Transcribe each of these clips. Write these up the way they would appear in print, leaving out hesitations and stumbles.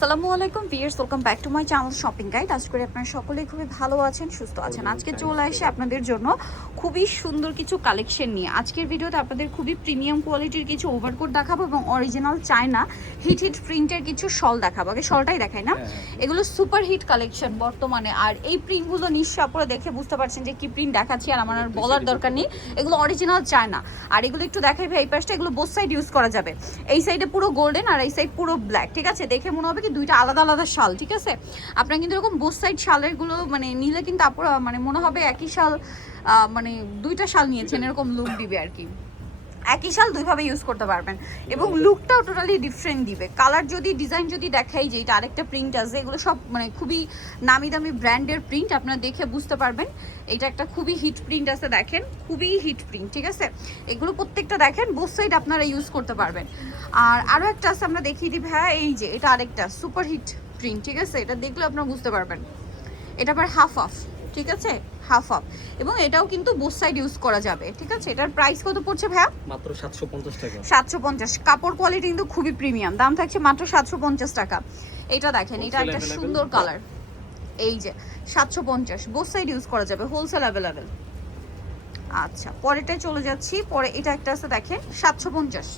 আসসালামু আলাইকুম viewers, welcome back to my channel shopping guide. আশা করি আপনারা সকলেই খুবই ভালো আছেন, সুস্থ আছেন। আজকে চলে আসে আপনাদের জন্য খুবই সুন্দর কিছু কালেকশন নিয়ে। আজকের ভিডিওতে আপনাদের খুবই প্রিমিয়াম কোয়ালিটির কিছু ওভারকোট দেখাবো এবং অরিজিনাল চায়না হিট প্রিন্টের কিছু শল দেখাবো। আগে শলটাই দেখাই না, এগুলো সুপার হিট কালেকশন বর্তমানে। আর এই প্রিন্টগুলো নিশ্চয়ই আপনারা দেখে বুঝতে পারছেন যে কি প্রিন্ট দেখাচ্ছি, আর আমার আর বলার দরকার নেই। এগুলো অরিজিনাল চায়না। আর এগুলো একটু দেখাই ভাই, এই পাশটা এগুলো বোথ সাইড ইউজ করা যাবে। এই সাইডে পুরো গোল্ডেন আর এই সাইড পুরো ব্ল্যাক, ঠিক আছে? দেখে মনে হবে কি দুইটা আলাদা আলাদা শাল, ঠিক আছে? আপনারা কিন্তু এরকম বোথ সাইড শালের গুলো মানে নিলে কিন্তু আপনারা মানে মনে হবে একই শাল, মানে দুইটা শাল নিয়েছেন এরকম লুক দিবে আর কি। একই শাল দুইভাবে ইউজ করতে পারবেন এবং লুকটাও টোটালি ডিফারেন্ট দিবে। কালার যদি ডিজাইন যদি দেখাই যে এটা আরেকটা প্রিন্ট আছে, এগুলো সব মানে খুবই নামি দামি ব্র্যান্ডের প্রিন্ট, আপনারা দেখে বুঝতে পারবেন। এটা একটা খুবই হিট প্রিন্ট আছে, দেখেন খুবই হিট প্রিন্ট, ঠিক আছে? এগুলো প্রত্যেকটা দেখেন বোথ সাইড আপনারা ইউজ করতে পারবেন। আর আরও একটা আছে, আমরা দেখিয়ে দিই ভাইয়া, এই যে এটা আরেকটা সুপার হিট প্রিন্ট, ঠিক আছে? এটা দেখলে আপনারা বুঝতে পারবেন। এটা আবার হাফ অফ, ঠিক আছে? হাফ অফ, এবং এটাও কিন্তু বোথ সাইড ইউজ করা যাবে, ঠিক আছে? এটার প্রাইস কত পড়ছে ভাইয়া? মাত্র 750 টাকা। 750। কাপড় কোয়ালিটি কিন্তু খুবই প্রিমিয়াম, দাম থাকছে মাত্র 750 টাকা। এটা দেখেন, এটা একটা সুন্দর কালার, এই যে 750, বোথ সাইড ইউজ করা যাবে, হোলসেল অ্যাভেলেবেল। আচ্ছা, পরেরটায় চলে যাচ্ছি। পরে এটা একটা আছে দেখেন 750,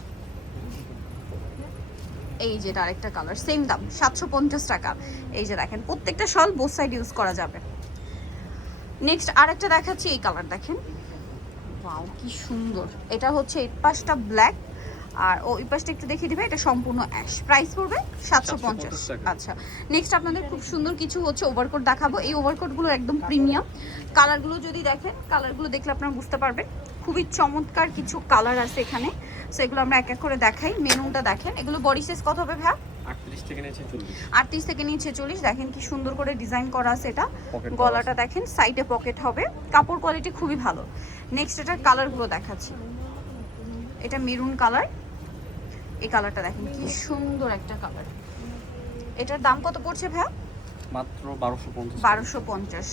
এই যে এটা আরেকটা কালার, সেম দাম 750 টাকা। এই যে দেখেন প্রত্যেকটা শল বোথ সাইড ইউজ করা যাবে। নেক্সট আরেকটা দেখাচ্ছি, এই কালার দেখেন, ওয়াও কি সুন্দর। এটা হচ্ছে এই পাশটা ব্ল্যাক আর ওই পাশটা একটু দেখিয়ে দিবে, এটা সম্পূর্ণ অ্যাশ। প্রাইস পড়বে 750। আচ্ছা, নেক্সট আপনাদের খুব সুন্দর কিছু হচ্ছে ওভারকোট দেখাবো। এই ওভারকোটগুলো একদম প্রিমিয়াম। কালারগুলো যদি দেখেন, কালারগুলো দেখলে আপনারা বুঝতে পারবেন খুবই চমৎকার কিছু কালার আছে এখানে। সো এগুলো আমরা এক এক করে দেখাই। মেনুটা দেখেন, এগুলো বডি সাইজ কত হবে ভাই? 38 থেকে নিয়ে 46। 38 থেকে নিয়ে 46। দেখেন কি সুন্দর করে ডিজাইন করা আছে এটা। গলাটা দেখেন, সাইডে পকেট হবে, কাপড় কোয়ালিটি খুবই ভালো। নেক্সট এটার কালারগুলো দেখাচ্ছি। এটা মেরুন কালার, এই কালারটা দেখেন কি সুন্দর একটা কালার। এটার দাম কত পড়ছে ভাই? মাত্র 1250। 1250।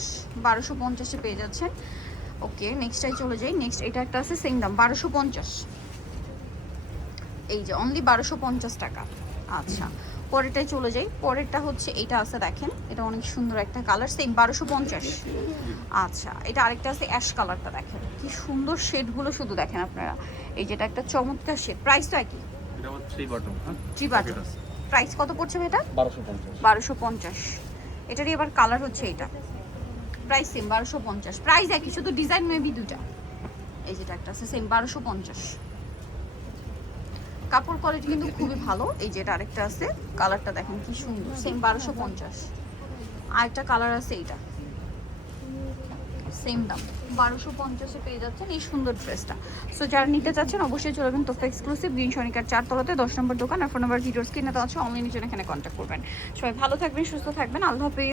1250 এ পেয়ে যাচ্ছেন। ওকে, নেক্সটটাই চলে যাই। নেক্সট এটা একটা আছে সেম দাম 1250, এই যে অনলি 1250 টাকা। আচ্ছা, পরেরটাই চলে যাই। পরেরটা হচ্ছে এইটা আছে দেখেন, এটা অনেক সুন্দর একটা কালার, সেম 1250। আচ্ছা, এটা আরেকটা আছে অ্যাশ কালারটা, দেখেন কি সুন্দর শেডগুলো, শুধু দেখেন আপনারা। এই যেটা একটা চমৎকার শেড। প্রাইসটা কি? এটা হচ্ছে 3 বাটন। 3 বাটন। প্রাইস কত পড়ছে এটা? 1250। 1250। এটারই এবার কালার হচ্ছে এটা। Price same 1250। প্রাইস একই, শুধু ডিজাইন মেবি দুটা। এই যেটা একটা আছে সেম 1250। কাপড় কোয়ালিটি কিন্তু খুবই ভালো। এই যেটা আরেকটা আছে, কালারটা দেখেন কি সুন্দর, সেম 1250। আরেকটা কালার আছে এইটা, সেম দাম 1250 এ পেয়ে যাচ্ছেন এই সুন্দর ড্রেসটা। সো যারা নিতে চাচ্ছেন অবশ্যই চলে যাবেন তোফা এক্সক্লুসিভ, গ্রিন সনিকার 4 তলাতে 10 নম্বর দোকান। আর ফোন নাম্বার ভিডিওর স্ক্রিনে দেওয়া আছে, অনলাইনে জন্য এখানে কন্ট্যাক্ট করবেন। সবাই ভালো থাকবেন, সুস্থ থাকবেন, আল্লাহ হাফেজ।